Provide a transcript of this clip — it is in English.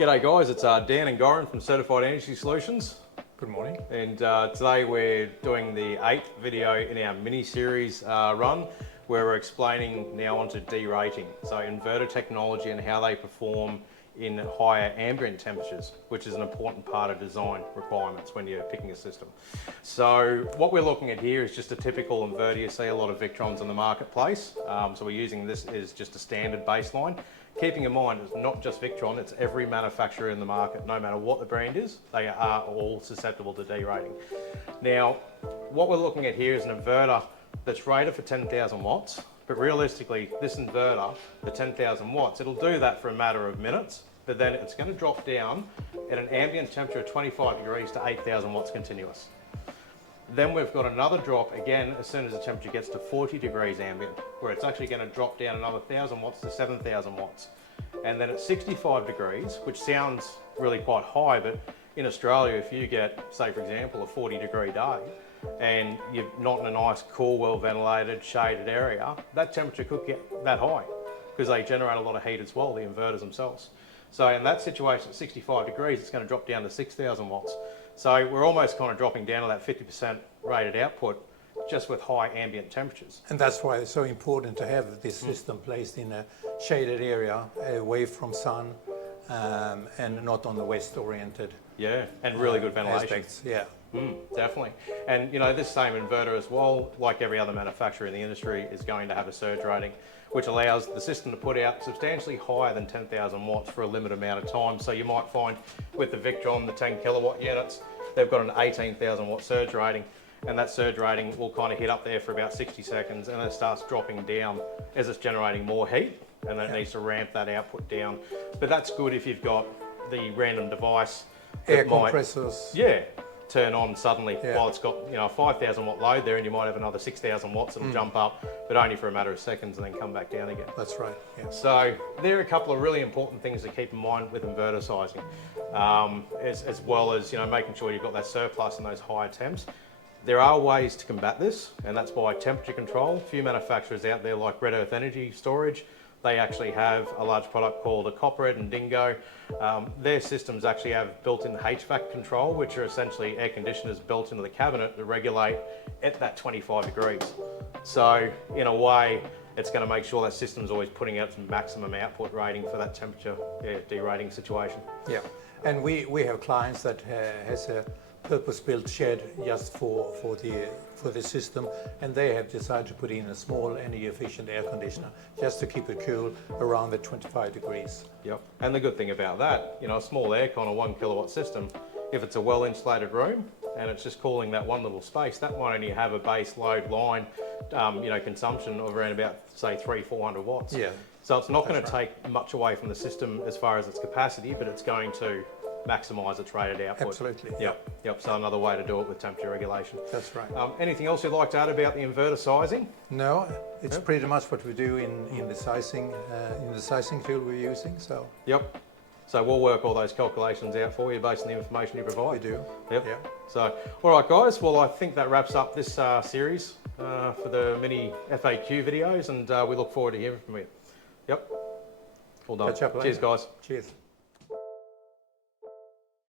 G'day guys, it's Dan and Goran from Certified Energy Solutions. Good morning. And today we're doing the 8th video in our mini-series run where we're explaining now onto derating. So inverter technology and how they perform in higher ambient temperatures, which is an important part of design requirements when you're picking a system. So what we're looking at here is just a typical inverter. You see a lot of Victrons in the marketplace. So we're using this as just a standard baseline. Keeping in mind, it's not just Victron, it's every manufacturer in the market, no matter what the brand is, they are all susceptible to derating. Now, what we're looking at here is an inverter that's rated for 10,000 watts, but realistically, this inverter, the 10,000 watts, it'll do that for a matter of minutes, but then it's going to drop down at an ambient temperature of 25 degrees to 8,000 watts continuous. Then we've got another drop again as soon as the temperature gets to 40 degrees ambient, where it's actually going to drop down another 1,000 watts to 7,000 watts. And then at 65 degrees, which sounds really quite high, but in Australia, if you get, say for example, a 40-degree day, and you're not in a nice, cool, well-ventilated, shaded area, that temperature could get that high, because they generate a lot of heat as well, the inverters themselves. So in that situation at 65 degrees, it's going to drop down to 6,000 watts. So we're almost kind of dropping down to that 50% rated output just with high ambient temperatures. And that's why it's so important to have this system placed in a shaded area, away from sun, and not on the west-oriented. Yeah, and really good ventilation. Aspects. Yeah. Definitely. And you know, this same inverter as well, like every other manufacturer in the industry, is going to have a surge rating, which allows the system to put out substantially higher than 10,000 watts for a limited amount of time. So you might find with the Victron, the 10 kilowatt units, they've got an 18,000 watt surge rating, and that surge rating will kind of hit up there for about 60 seconds and then it starts dropping down as it's generating more heat, and then it needs to ramp that output down. But that's good if you've got the random device Air compressors. Yeah, turn on suddenly while it's got, you know, a 5,000 watt load there, and you might have another 6,000 watts that'll jump up, but only for a matter of seconds and then come back down again. That's right. Yeah. So there are a couple of really important things to keep in mind with inverter sizing, as well as, you know, making sure you've got that surplus and those higher temps. There are ways to combat this, and that's by temperature control. A few manufacturers out there like Red Earth Energy Storage, they actually have a large product called 𝐏𝐚𝐫𝐭. Their systems actually have built-in HVAC control, which are essentially air conditioners built into the cabinet to regulate at that 25 degrees. So in a way, it's going to make sure that system's always putting out some maximum output rating for that temperature derating situation. Yeah, and we have clients that has a purpose-built shed just for the system, and they have decided to put in a small energy-efficient air conditioner just to keep it cool around the 25 degrees. Yep, and the good thing about that, you know, a small aircon, a 1 kilowatt system, if it's a well-insulated room and it's just cooling that one little space, that might only have a base load line, you know, consumption of around about, say, 300-400 watts. Yeah. So it's not going to take much away from the system as far as its capacity, but it's going to maximise its rated output. Absolutely. Yep. So another way to do it with temperature regulation. That's right. Anything else you'd like to add about the inverter sizing? No, it's pretty much what we do in the sizing field we're using. So. Yep. So we'll work all those calculations out for you based on the information you provide. We do. Yep. Yeah. So, all right, guys. Well, I think that wraps up this series for the mini FAQ videos, and we look forward to hearing from you. Yep. All done. Catch up later. Cheers, guys. Cheers.